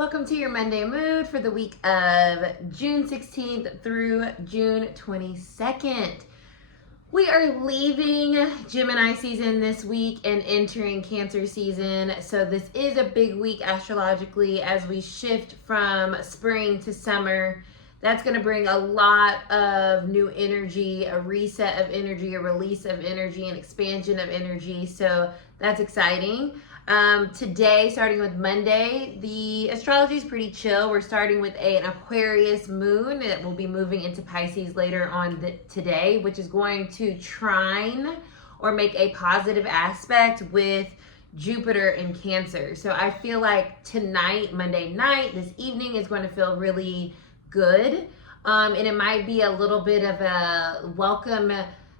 Welcome to your Monday mood for the week of June 16th through June 22nd. We are leaving Gemini season this week and entering Cancer season. So this is a big week astrologically as we shift from spring to summer. That's going to bring a lot of new energy, a reset of energy, a release of energy, an expansion of energy. So that's exciting. Today, starting with Monday, the astrology is pretty chill. We're starting with an Aquarius moon that will be moving into Pisces later on today, which is going to trine or make a positive aspect with Jupiter in Cancer. So I feel like tonight, Monday night, this evening is going to feel really good. And it might be a little bit of a welcome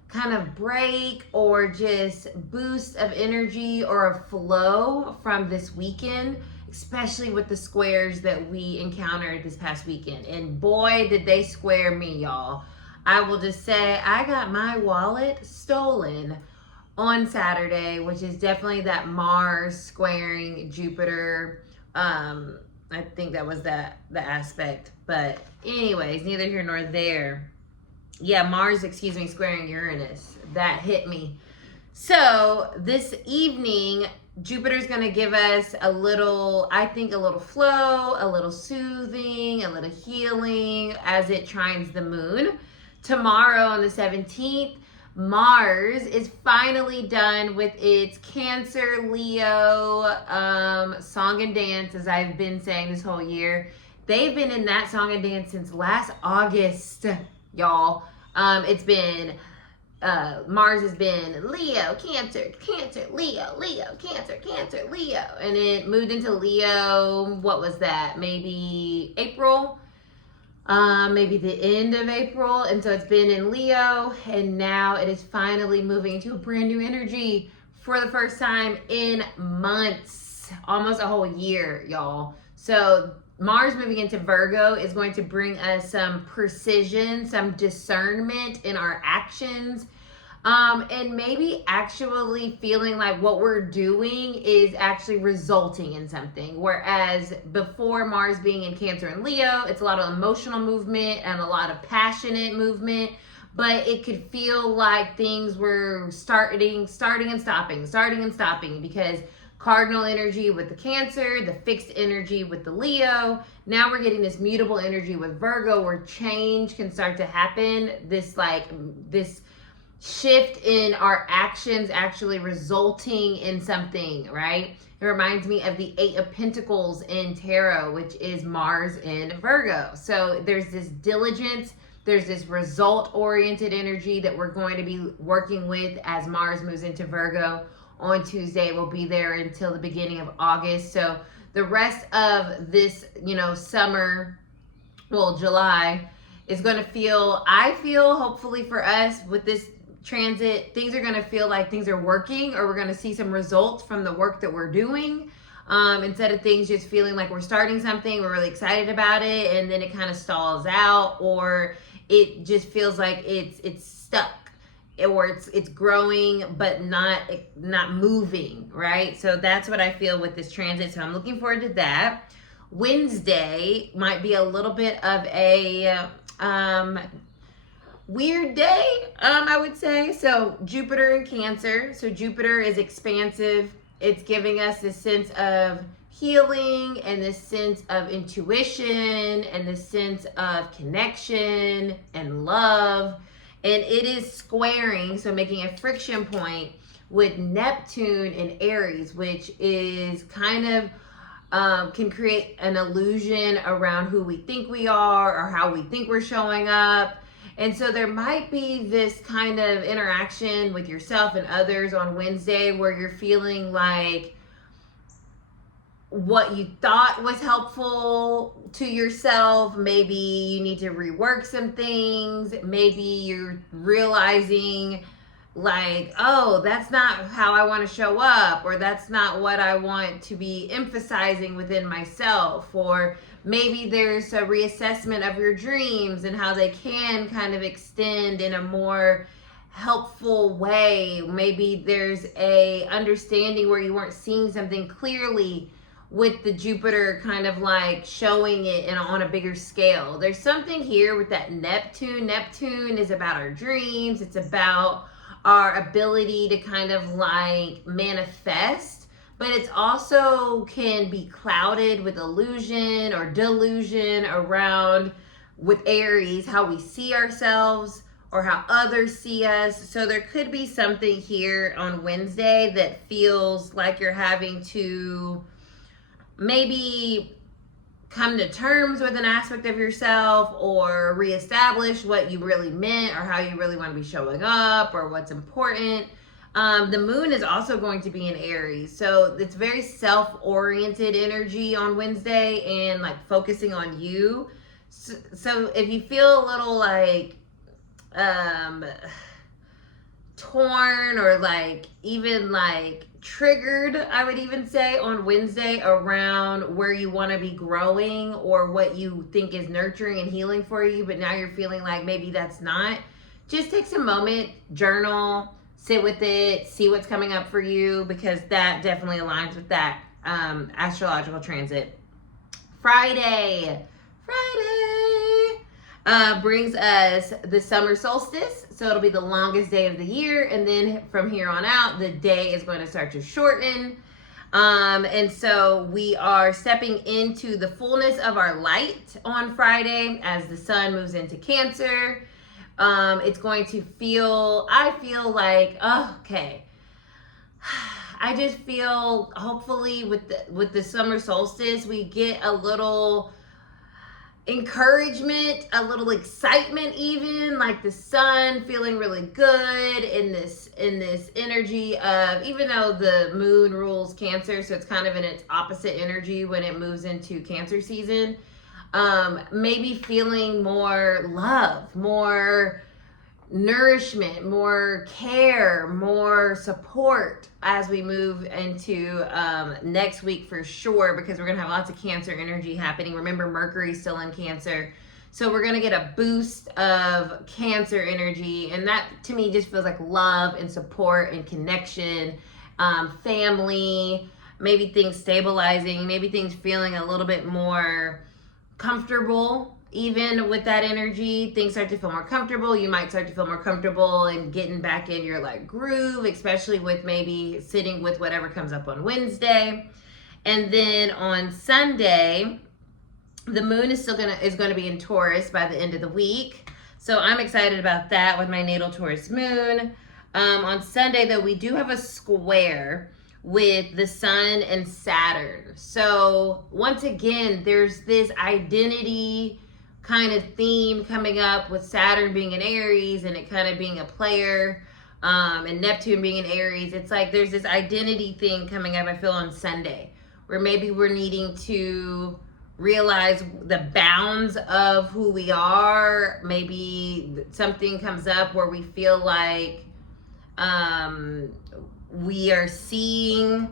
kind of break or just boost of energy or a flow from this weekend, especially with the squares that we encountered this past weekend. And boy, did they square me, y'all. I will just say I got my wallet stolen on Saturday, which is definitely that Mars squaring Jupiter. I think that was the aspect. But anyways, neither here nor there. Yeah, Mars, squaring Uranus. That hit me. So this evening, Jupiter's going to give us a little flow, a little soothing, a little healing as it trines the moon. Tomorrow on the 17th, Mars is finally done with its Cancer, Leo song and dance, as I've been saying this whole year. They've been in that song and dance since last August, y'all. It's been Mars has been Leo, Cancer, Cancer, Leo, Leo, Cancer, Cancer, Leo, and it moved into Leo. What was that? Maybe April, maybe the end of April, and so it's been in Leo, and now it is finally moving into a brand new energy for the first time in months, almost a whole year, y'all. So Mars moving into Virgo is going to bring us some precision, some discernment in our actions, and maybe actually feeling like what we're doing is actually resulting in something. Whereas before Mars being in Cancer and Leo, it's a lot of emotional movement and a lot of passionate movement, but it could feel like things were starting and stopping because cardinal energy with the Cancer, the fixed energy with the Leo. Now we're getting this mutable energy with Virgo where change can start to happen. This shift in our actions actually resulting in something, right? It reminds me of the 8 of Pentacles in Tarot, which is Mars in Virgo. So there's this diligence, there's this result-oriented energy that we're going to be working with as Mars moves into Virgo. On Tuesday, we'll be there until the beginning of August. So the rest of this, summer, July, is going to feel, hopefully for us with this transit, things are going to feel like things are working, or we're going to see some results from the work that we're doing. Instead of things just feeling like we're starting something, we're really excited about it, and then it kind of stalls out, or it just feels like it's stuck, or it's growing but not moving, right? So that's what I feel with this transit. So I'm looking forward to that. Wednesday might be a little bit of a weird day, I would say. So Jupiter in Cancer. So Jupiter is expansive. It's giving us this sense of healing and this sense of intuition and this sense of connection and love. And it is squaring, so making a friction point with Neptune in Aries, which is kind of can create an illusion around who we think we are or how we think we're showing up. And so there might be this kind of interaction with yourself and others on Wednesday where you're feeling like what you thought was helpful to yourself, maybe you need to rework some things. Maybe you're realizing like, oh, that's not how I want to show up, or that's not what I want to be emphasizing within myself. Or maybe there's a reassessment of your dreams and how they can kind of extend in a more helpful way. Maybe there's a understanding where you weren't seeing something clearly with the Jupiter kind of like showing it on a bigger scale. There's something here with that Neptune. Neptune is about our dreams. It's about our ability to kind of like manifest, but it's also can be clouded with illusion or delusion around with Aries, how we see ourselves or how others see us. So there could be something here on Wednesday that feels like you're having to maybe come to terms with an aspect of yourself or reestablish what you really meant or how you really want to be showing up or what's important. The moon is also going to be in Aries. So it's very self-oriented energy on Wednesday and like focusing on you. So if you feel a little like torn or like even like triggered, I would even say, on Wednesday around where you want to be growing or what you think is nurturing and healing for you, but now you're feeling like maybe that's not, just take some moment, journal, sit with it, see what's coming up for you, because that definitely aligns with that astrological transit. Friday brings us the summer solstice. So it'll be the longest day of the year. And then from here on out, the day is going to start to shorten. And so we are stepping into the fullness of our light on Friday as the sun moves into Cancer. It's going to feel, I feel like, okay. I just feel hopefully with the summer solstice, we get a little encouragement, a little excitement, even like the sun feeling really good in this energy of, even though the moon rules Cancer, so it's kind of in its opposite energy when it moves into Cancer season, maybe feeling more love, more nourishment, more care, more support as we move into next week for sure, because we're gonna have lots of Cancer energy happening. Remember, Mercury's still in Cancer, so we're gonna get a boost of Cancer energy, and that to me just feels like love and support and connection, family, maybe things stabilizing, maybe things feeling a little bit more comfortable. Even with that energy, things start to feel more comfortable. You might start to feel more comfortable and getting back in your like groove, especially with maybe sitting with whatever comes up on Wednesday. And then on Sunday, the moon is going to be in Taurus by the end of the week. So I'm excited about that with my natal Taurus moon. On Sunday though, we do have a square with the sun and Saturn. So once again, there's this identity kind of theme coming up with Saturn being in Aries and it kind of being a player, and Neptune being in Aries. It's like there's this identity thing coming up, I feel, on Sunday, where maybe we're needing to realize the bounds of who we are. Maybe something comes up where we feel like we are seeing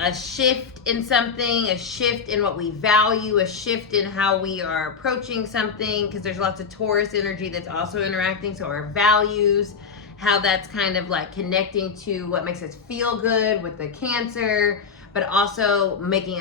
a shift in something, a shift in what we value, a shift in how we are approaching something, because there's lots of Taurus energy that's also interacting. So our values, how that's kind of like connecting to what makes us feel good with the Cancer, but also making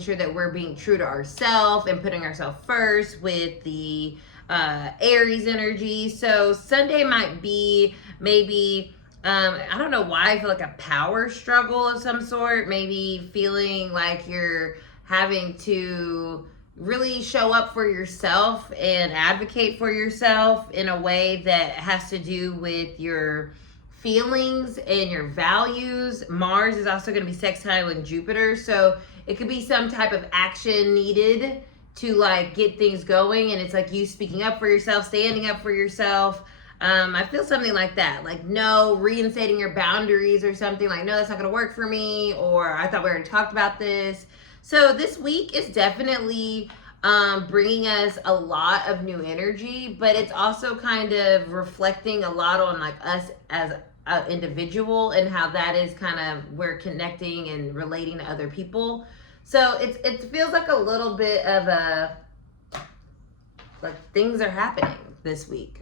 sure that we're being true to ourselves and putting ourselves first with the Aries energy. So Sunday might be maybe I don't know why I feel like a power struggle of some sort, maybe feeling like you're having to really show up for yourself and advocate for yourself in a way that has to do with your feelings and your values. Mars is also going to be sextile with Jupiter, so it could be some type of action needed to like get things going, and it's like you speaking up for yourself, standing up for yourself. I feel something like that, like no, reinstating your boundaries or something, like no, that's not gonna work for me, or I thought we already talked about this. So this week is definitely bringing us a lot of new energy, but it's also kind of reflecting a lot on like us as an individual and how that is kind of we're connecting and relating to other people. So it feels like a little bit of a, like things are happening this week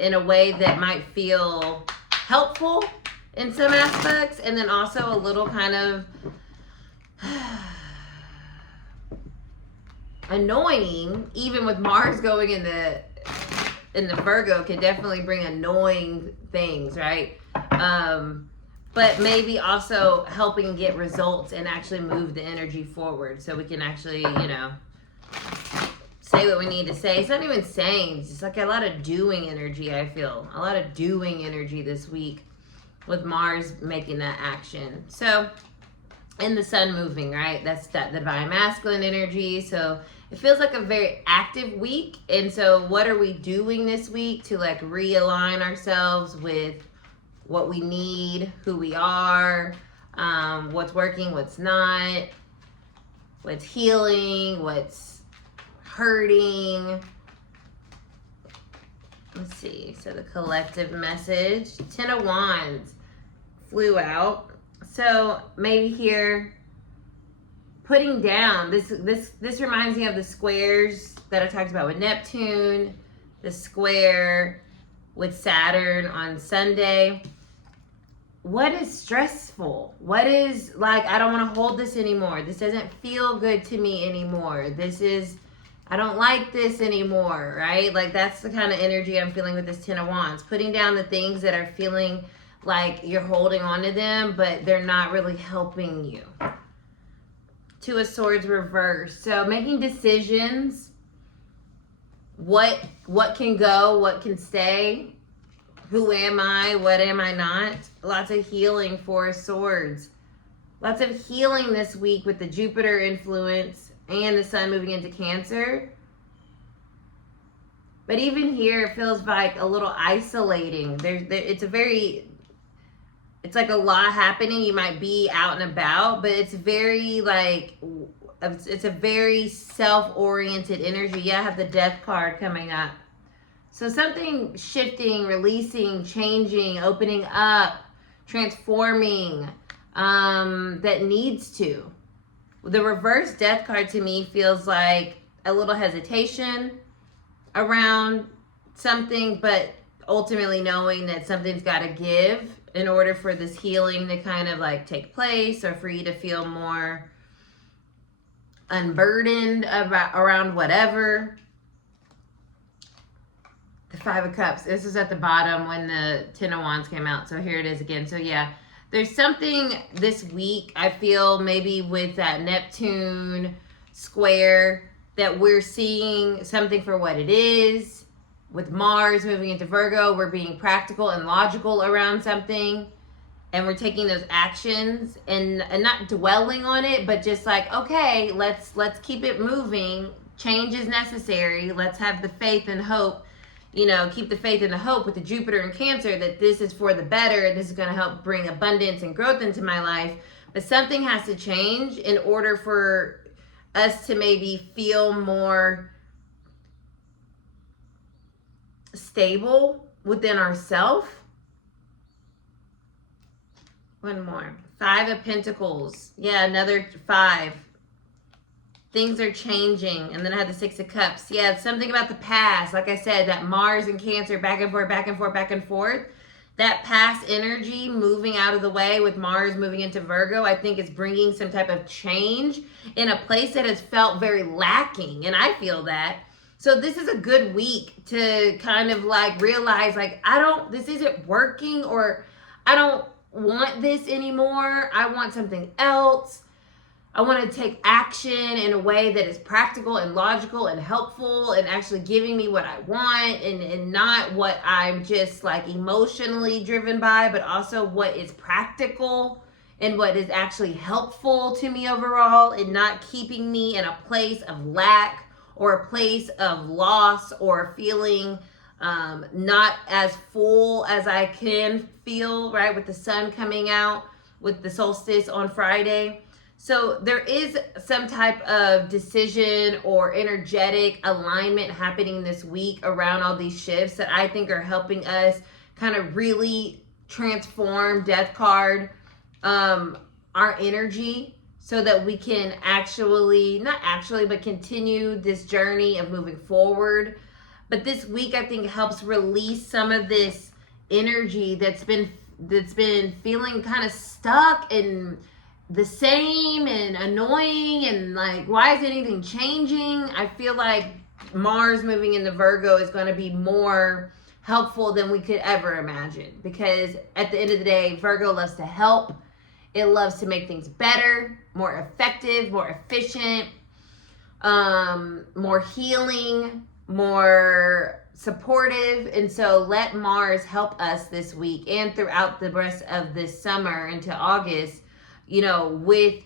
in a way that might feel helpful in some aspects, and then also a little kind of annoying, even with Mars going in the Virgo, can definitely bring annoying things, right? But maybe also helping get results and actually move the energy forward so we can actually, say what we need to say. It's not even saying, it's just like a lot of doing energy, I feel. A lot of doing energy this week with Mars making that action. So, and the sun moving, right? That's that divine masculine energy. So it feels like a very active week. And so what are we doing this week to like realign ourselves with what we need, who we are, what's working, what's not, what's healing, what's hurting. Let's see. So the collective message, 10 of Wands flew out. So maybe here, putting down, this reminds me of the squares that I talked about with Neptune, the square with Saturn on Sunday. What is stressful? What is like, I don't want to hold this anymore. This doesn't feel good to me anymore. I don't like this anymore, right? Like that's the kind of energy I'm feeling with this 10 of Wands. Putting down the things that are feeling like you're holding on to them, but they're not really helping you. Two of Swords reversed. So making decisions, what can go, what can stay, who am I, what am I not. Lots of healing, Four of Swords. Lots of healing this week with the Jupiter influence and the sun moving into Cancer. But even here, it feels like a little isolating. It's like a lot happening. You might be out and about, but it's very like, it's a very self-oriented energy. Yeah, I have the Death card coming up. So something shifting, releasing, changing, opening up, transforming, that needs to. The reverse Death card to me feels like a little hesitation around something, but ultimately knowing that something's got to give in order for this healing to kind of like take place, or for you to feel more unburdened around whatever. The Five of Cups. This is at the bottom when the 10 of Wands came out. So here it is again. So yeah, there's something this week, I feel, maybe with that Neptune square, that we're seeing something for what it is. With Mars moving into Virgo, we're being practical and logical around something, and we're taking those actions and not dwelling on it, but just like, okay, let's keep it moving. Change is necessary. Let's have the faith and hope, keep the faith and the hope with the Jupiter and Cancer that this is for the better. This is going to help bring abundance and growth into my life. But something has to change in order for us to maybe feel more stable within ourselves. One more. Five of Pentacles. Yeah, another 5. Things are changing. And then I had the 6 of Cups. Yeah, it's something about the past. Like I said, that Mars and Cancer, back and forth, back and forth, back and forth. That past energy moving out of the way with Mars moving into Virgo, I think is bringing some type of change in a place that has felt very lacking. And I feel that. So this is a good week to kind of like realize like, this isn't working, or I don't want this anymore. I want something else. I want to take action in a way that is practical and logical and helpful and actually giving me what I want, and not what I'm just like emotionally driven by, but also what is practical and what is actually helpful to me overall, and not keeping me in a place of lack or a place of loss, or feeling not as full as I can feel, right? With the sun coming out, with the solstice on Friday. So there is some type of decision or energetic alignment happening this week around all these shifts that I think are helping us kind of really transform, Death card, our energy, so that we can but continue this journey of moving forward. But this week, I think, helps release some of this energy that's been feeling kind of stuck and the same and annoying and like, why is anything changing? I feel like Mars moving into Virgo is going to be more helpful than we could ever imagine, because at the end of the day, Virgo loves to help. It loves to make things better, more effective, more efficient, more healing, more supportive. And so let Mars help us this week and throughout the rest of this summer into August, you know, with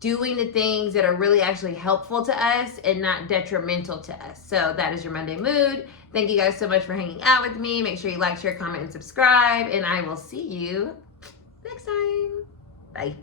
doing the things that are really actually helpful to us and not detrimental to us. So that is your Monday mood. Thank you guys so much for hanging out with me. Make sure you like, share, comment, and subscribe. And I will see you next time. Bye.